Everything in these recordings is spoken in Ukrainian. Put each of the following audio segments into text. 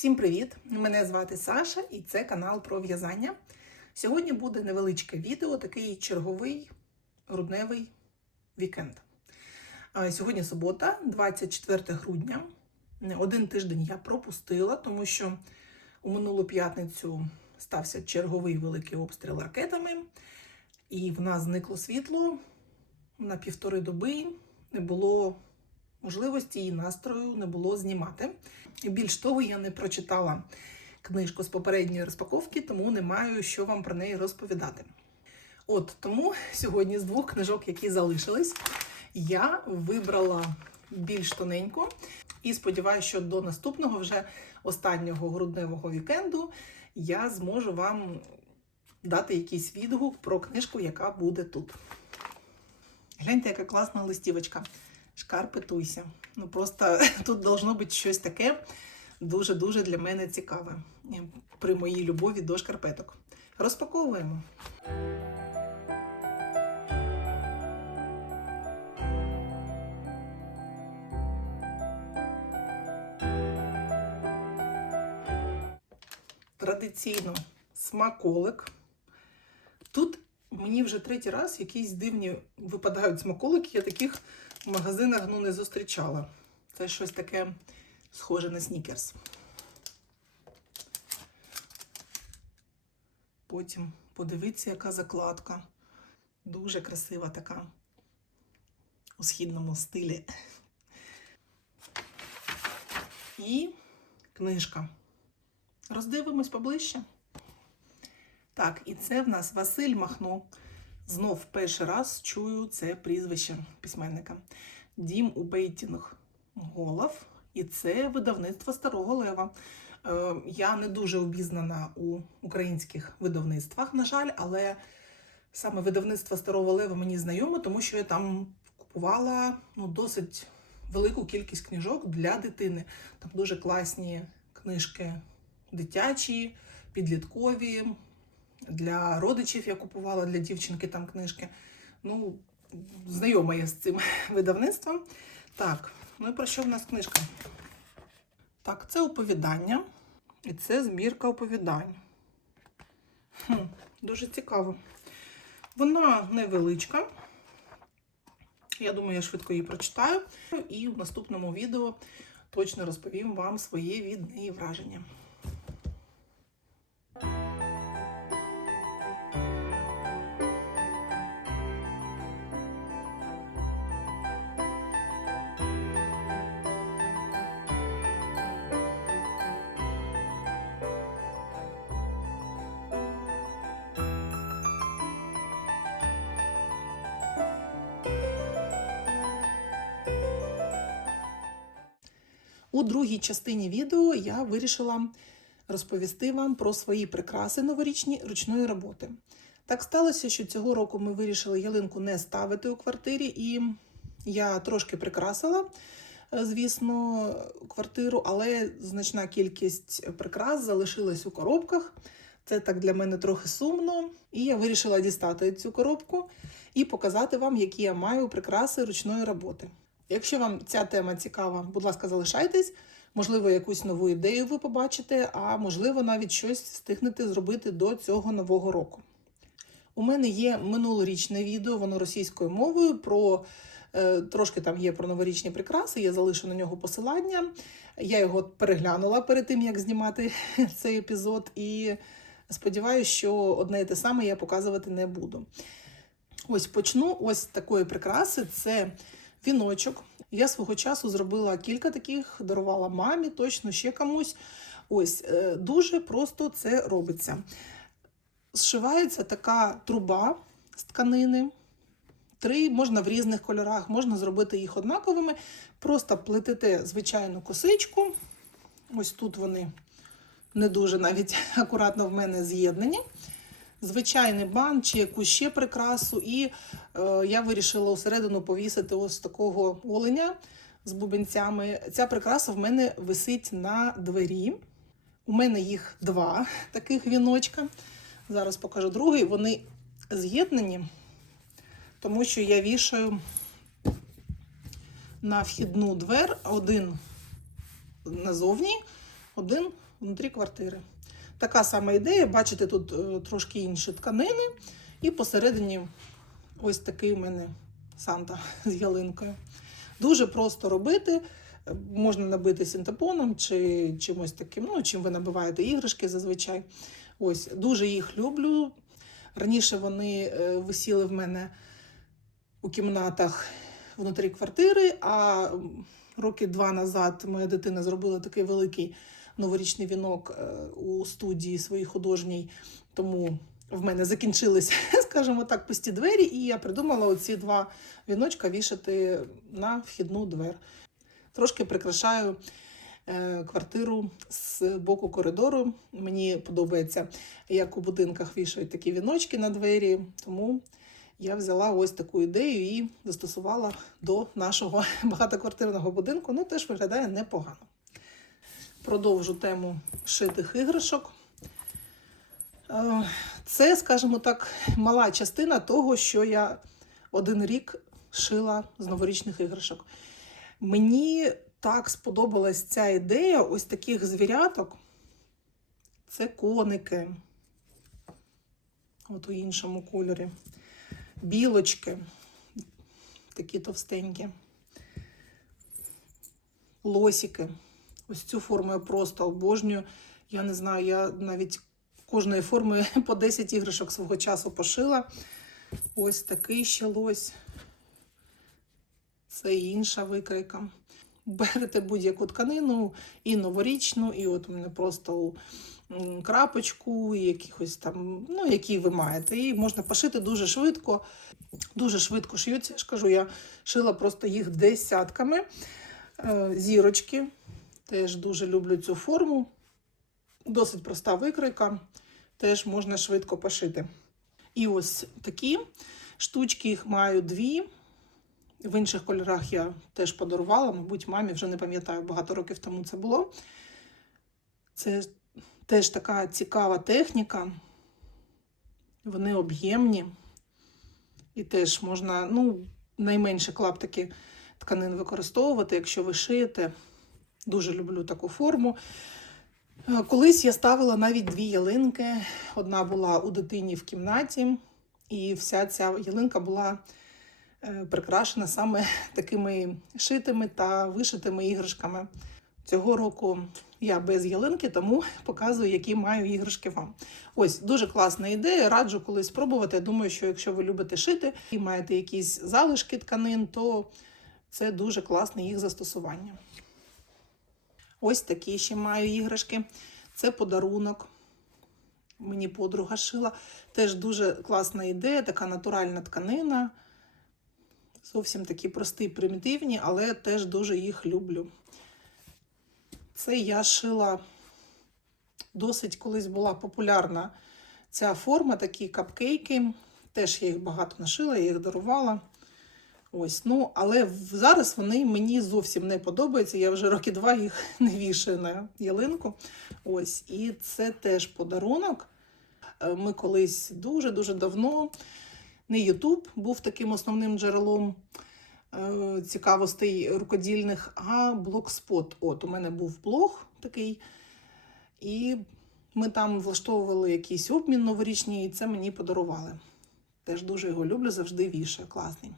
Всім привіт! Мене звати Саша і це канал про в'язання. Сьогодні буде невеличке відео, такий черговий грудневий вікенд. Сьогодні субота, 24 грудня. Один тиждень я пропустила, тому що у минулу п'ятницю стався черговий великий обстріл ракетами, і в нас зникло світло на півтори доби. Не було можливості і настрою не було знімати. І більш того, я не прочитала книжку з попередньої розпаковки, тому не маю що вам про неї розповідати. От тому сьогодні з двох книжок, які залишились, я вибрала більш тоненьку і сподіваюся, що до наступного вже останнього грудневого вікенду я зможу вам дати якийсь відгук про книжку, яка буде тут. Гляньте, яка класна листівочка. Шкарпи туйся. Ну просто тут должно бути щось таке дуже-дуже для мене цікаве при моїй любові до шкарпеток. Розпаковуємо. Традиційно смаколик. Тут мені вже третій раз якісь дивні випадають смаколики. Я таких в магазинах ну, не зустрічала. Це щось таке схоже на снікерс. Потім подивіться, яка закладка. Дуже красива така у східному стилі. І книжка. Роздивимось поближче. Так, і це в нас Василь Махно. Знов перший раз чую це прізвище письменника. Дім у Бейтінг Голов. І це видавництво Старого Лева. Е, я не дуже обізнана у українських видавництвах, на жаль, але саме видавництво Старого Лева мені знайоме, тому що я там купувала ну, досить велику кількість книжок для дитини. Там дуже класні книжки дитячі, підліткові. Для родичів я купувала для дівчинки там книжки. Ну, знайома я з цим видавництвом. Так, ну і про що в нас книжка? Так, це оповідання. І це збірка оповідань. Хм, Дуже цікаво. Вона невеличка. Я думаю, я швидко її прочитаю. І в наступному відео точно розповім вам своє від неї враження. У другій частині відео я вирішила розповісти вам про свої прикраси новорічні ручної роботи. Так сталося, що цього року ми вирішили ялинку не ставити у квартирі, і я трошки прикрасила, е, звісно, квартиру, але значна кількість прикрас залишилась у коробках. Це так для мене трохи сумно. І я вирішила дістати цю коробку і показати вам, які я маю прикраси ручної роботи. Якщо вам ця тема цікава, будь ласка, залишайтесь. Можливо, якусь нову ідею ви побачите, а можливо, навіть щось встигнете зробити до цього нового року. У мене є минулорічне відео, воно російською мовою. про е, Трошки там є про новорічні прикраси, я залишу на нього посилання. Я його переглянула перед тим, як знімати цей епізод, і сподіваюся, що одне і те саме я показувати не буду. Ось почну ось такої прикраси. Це віночок. Я свого часу зробила кілька таких, дарувала мамі, точно ще комусь. Ось е, дуже просто це робиться. Зшивається така труба з тканини. Три можна в різних кольорах, можна зробити їх однаковими. Просто плетете звичайну косичку. Ось тут вони не дуже навіть акуратно в мене з'єднані звичайний бант чи якусь ще прикрасу. І е, я вирішила усередину повісити ось такого оленя з бубенцями. Ця прикраса в мене висить на двері. У мене їх два таких віночка. Зараз покажу другий. Вони з'єднані, тому що я вішаю на вхідну двер один назовні, один внутрі квартири. Така сама ідея, бачите, тут е, трошки інші тканини, і посередині ось такий у мене Санта з ялинкою. Дуже просто робити. Можна набити синтепоном чи чимось таким, ну, чим ви набиваєте іграшки зазвичай. Ось, дуже їх люблю. Раніше вони е, висіли в мене у кімнатах внутрі квартири, а роки два назад моя дитина зробила такий великий новорічний вінок е, у студії своїй художній, тому в мене закінчилися, скажімо так, пусті двері, і я придумала оці два віночка вішати на вхідну двер. Трошки прикрашаю е, квартиру з боку коридору. Мені подобається, як у будинках вішають такі віночки на двері, тому я взяла ось таку ідею і застосувала до нашого багатоквартирного будинку. Ну, теж виглядає непогано. Продовжу тему шитих іграшок. Е, Це, скажімо так, мала частина того, що я один рік шила з новорічних іграшок. Мені так сподобалась ця ідея ось таких звіряток. Це коники. От у іншому кольорі. Білочки. Такі товстенькі. Лосіки. Ось цю форму я просто обожнюю. Я не знаю, я навіть кожної форми по 10 іграшок свого часу пошила. Ось такий ще лось. Це інша викройка. Берете будь-яку тканину, і новорічну, і от у мене просто у крапочку, і якихось там, ну, які ви маєте. І можна пошити дуже швидко. Дуже швидко шиються. Я ж кажу, я шила просто їх десятками. Е, Зірочки. Теж дуже люблю цю форму. Досить проста викройка. Теж можна швидко пошити. І ось такі штучки, їх маю дві. В інших кольорах я теж подарувала, мабуть, мамі вже не пам'ятаю, багато років тому це було. Це теж така цікава техніка. Вони об'ємні. І теж можна, ну, найменше клаптики тканин використовувати, якщо ви шиєте. Дуже люблю таку форму. Е, Колись я ставила навіть дві ялинки. Одна була у дитині в кімнаті, і вся ця ялинка була е, прикрашена саме такими шитими та вишитими іграшками. Цього року я без ялинки, тому показую, які маю іграшки вам. Ось дуже класна ідея. Раджу колись спробувати. Думаю, що якщо ви любите шити і маєте якісь залишки тканин, то це дуже класне їх застосування. Ось такі ще маю іграшки. Це подарунок. Мені подруга шила. Теж дуже класна ідея, така натуральна тканина. Зовсім такі прості, примітивні, але теж дуже їх люблю. Це я шила досить колись була популярна ця форма, такі капкейки. Теж я їх багато нашила, я їх дарувала. Ось, ну, але зараз вони мені зовсім не подобаються. Я вже роки два їх не вішаю на ялинку. Ось, і це теж подарунок. Е, Ми колись дуже-дуже давно. Не Ютуб був таким основним джерелом е, цікавостей рукодільних, а блогспот. От, у мене був блог такий, і ми там влаштовували якийсь обмін новорічний, і це мені подарували. Теж дуже його люблю, завжди вішаю. Класний.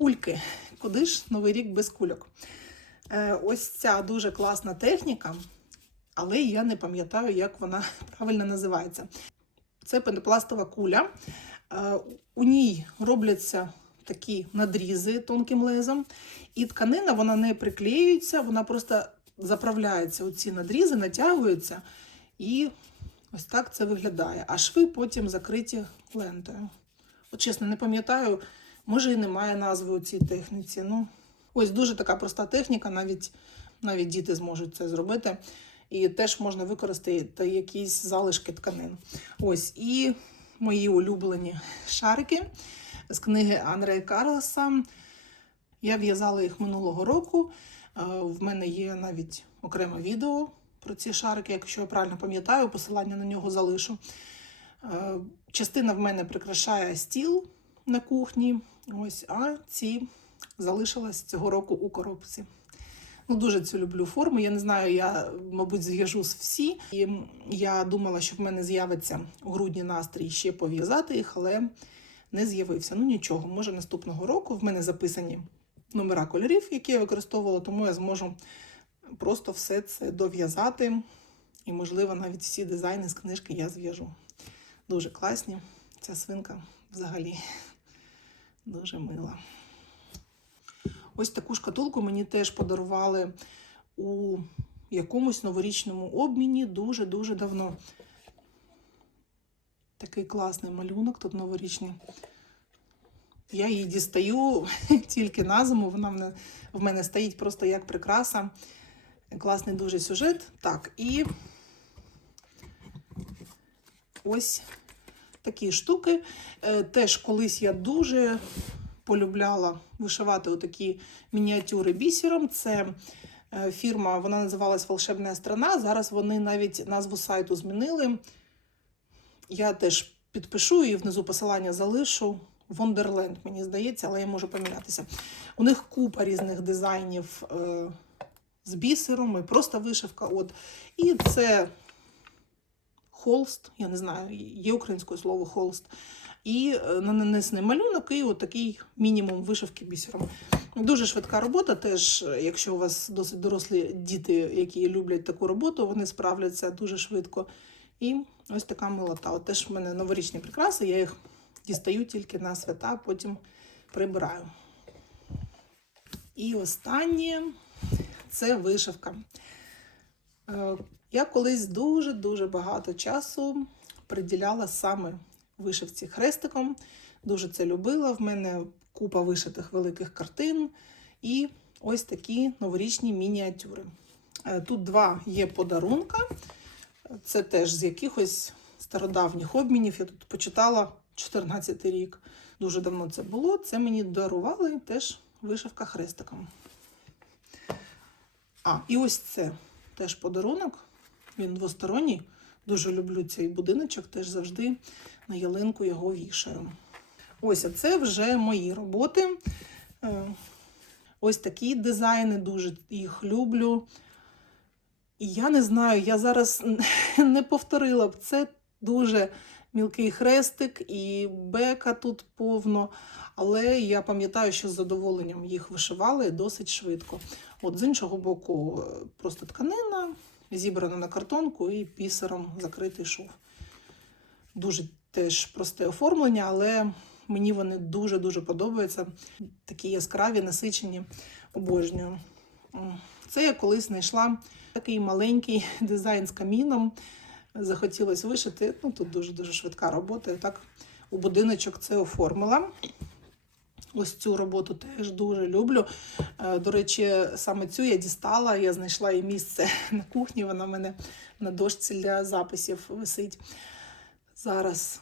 Кульки. Куди ж Новий рік без кульок? Е, ось ця дуже класна техніка, але я не пам'ятаю, як вона правильно називається. Це пенопластова куля. Е, У ній робляться такі надрізи тонким лезом, і тканина вона не приклеюється, вона просто заправляється у ці надрізи, натягується, і ось так це виглядає. А шви потім закриті лентою. От чесно, не пам'ятаю, може і немає назви у цій техніці. Ну, ось дуже така проста техніка, навіть, навіть діти зможуть це зробити. І теж можна використати якісь залишки тканин. Ось і мої улюблені шарики з книги Андрея Карлоса. Я в'язала їх минулого року. Е, В мене є навіть окреме відео про ці шарики, якщо я правильно пам'ятаю, посилання на нього залишу. Е, Частина в мене прикрашає стіл на кухні. Ось, а ці залишилась цього року у коробці. Ну, дуже цю люблю форму. Я не знаю, я, мабуть, зв'яжу з всі. І я думала, що в мене з'явиться у грудні настрій ще пов'язати їх, але не з'явився. Ну нічого, може наступного року в мене записані номера кольорів, які я використовувала, тому я зможу просто все це дов'язати. І, можливо, навіть всі дизайни з книжки я зв'яжу. Дуже класні. Ця свинка взагалі дуже мила. Ось таку шкатулку мені теж подарували у якомусь новорічному обміні дуже-дуже давно. Такий класний малюнок тут новорічний. Я її дістаю тільки на зиму. Вона в мене, в мене стоїть просто як прикраса. Класний дуже сюжет. Так, і ось такі штуки. Е, Теж колись я дуже полюбляла вишивати отакі мініатюри бісером. Це е, фірма, вона називалась Волшебна страна. Зараз вони навіть назву сайту змінили. Я теж підпишу і внизу посилання залишу. Вондерленд, мені здається, але я можу помилятися. У них купа різних дизайнів е, з бісером і просто вишивка. От. І це холст, я не знаю, є українською слово холст. І е, нанесений малюнок, і от такий мінімум вишивки бісером. Дуже швидка робота. Теж, е, якщо у вас досить дорослі діти, які люблять таку роботу, вони справляться дуже швидко. І ось така милота. От теж в мене новорічні прикраси, я їх дістаю тільки на свята, а потім прибираю. І останнє це вишивка. Я колись дуже-дуже багато часу приділяла саме вишивці хрестиком. Дуже це любила. В мене купа вишитих великих картин і ось такі новорічні мініатюри. Е, Тут два є подарунка. Це теж з якихось стародавніх обмінів. Я тут почитала 14 рік. Дуже давно це було. Це мені дарували теж вишивка хрестиком. А, і ось це теж подарунок. Він двосторонній. Дуже люблю цей будиночок, теж завжди на ялинку його вішаю. Ось а це вже мої роботи. Е, Ось такі дизайни, дуже їх люблю. І я не знаю, я зараз не повторила б це дуже мілкий хрестик і бека тут повно. Але я пам'ятаю, що з задоволенням їх вишивали досить швидко. От з іншого боку, е, просто тканина, зібрана на картонку і пісером закритий шов. Дуже теж просте оформлення, але мені вони дуже-дуже подобаються. Такі яскраві, насичені, обожнюю. Це я колись знайшла такий маленький дизайн з каміном. Захотілося вишити. Ну, тут дуже-дуже швидка робота. Я так у будиночок це оформила. Ось цю роботу теж дуже люблю. Е, До речі, саме цю я дістала, я знайшла її місце на кухні, вона в мене на дошці для записів висить. Зараз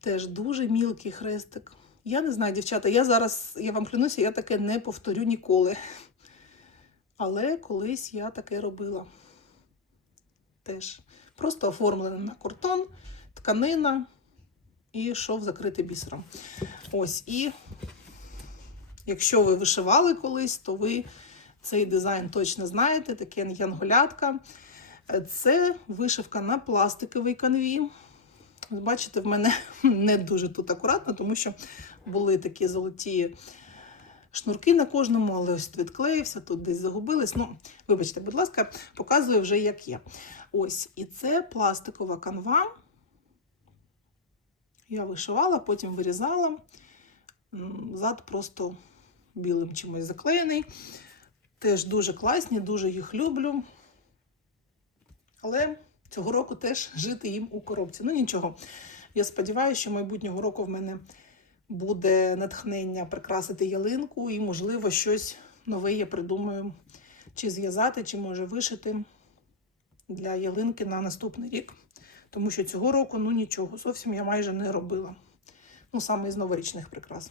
теж дуже мілкий хрестик. Я не знаю, дівчата, я зараз, я вам клянуся, я таке не повторю ніколи. Але колись я таке робила. Теж просто оформлена на картон, тканина і шов закритий бісером. Ось і Якщо ви вишивали колись, то ви цей дизайн точно знаєте, таке янголятка. Це вишивка на пластиковій канві. Бачите, в мене не дуже тут акуратно, тому що були такі золоті шнурки на кожному, але ось відклеївся, тут десь загубились. Ну, вибачте, будь ласка, показую вже, як є. Ось, і це пластикова канва. Я вишивала, потім вирізала. Зад просто білим чимось заклеєний. Теж дуже класні, дуже їх люблю. Але цього року теж жити їм у коробці. Ну нічого. Я сподіваюся, що майбутнього року в мене буде натхнення прикрасити ялинку, і, можливо, щось нове я придумаю, чи зв'язати, чи може вишити для ялинки на наступний рік. Тому що цього року ну нічого, зовсім я майже не робила. Ну, саме із новорічних прикрас.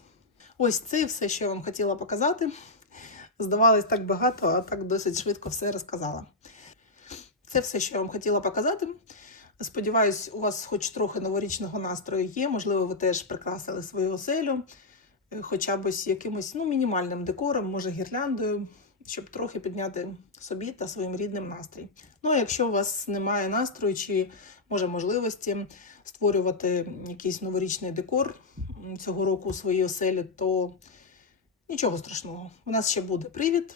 Ось це все, що я вам хотіла показати. Здавалось так багато, а так досить швидко все розказала. Це все, що я вам хотіла показати. Сподіваюсь, у вас хоч трохи новорічного настрою є. Можливо, ви теж прикрасили свою оселю, е, хоча б ось якимось ну, мінімальним декором, може гірляндою. Щоб трохи підняти собі та своїм рідним настрій. Ну а якщо у вас немає настрою чи може можливості створювати якийсь новорічний декор цього року у своїй оселі, то нічого страшного. У нас ще буде привід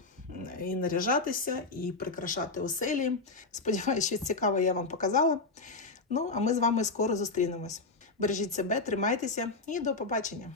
і наряжатися, і прикрашати оселі. Сподіваюся, що цікаве я вам показала. Ну, а ми з вами скоро зустрінемось. Бережіть себе, тримайтеся і до побачення!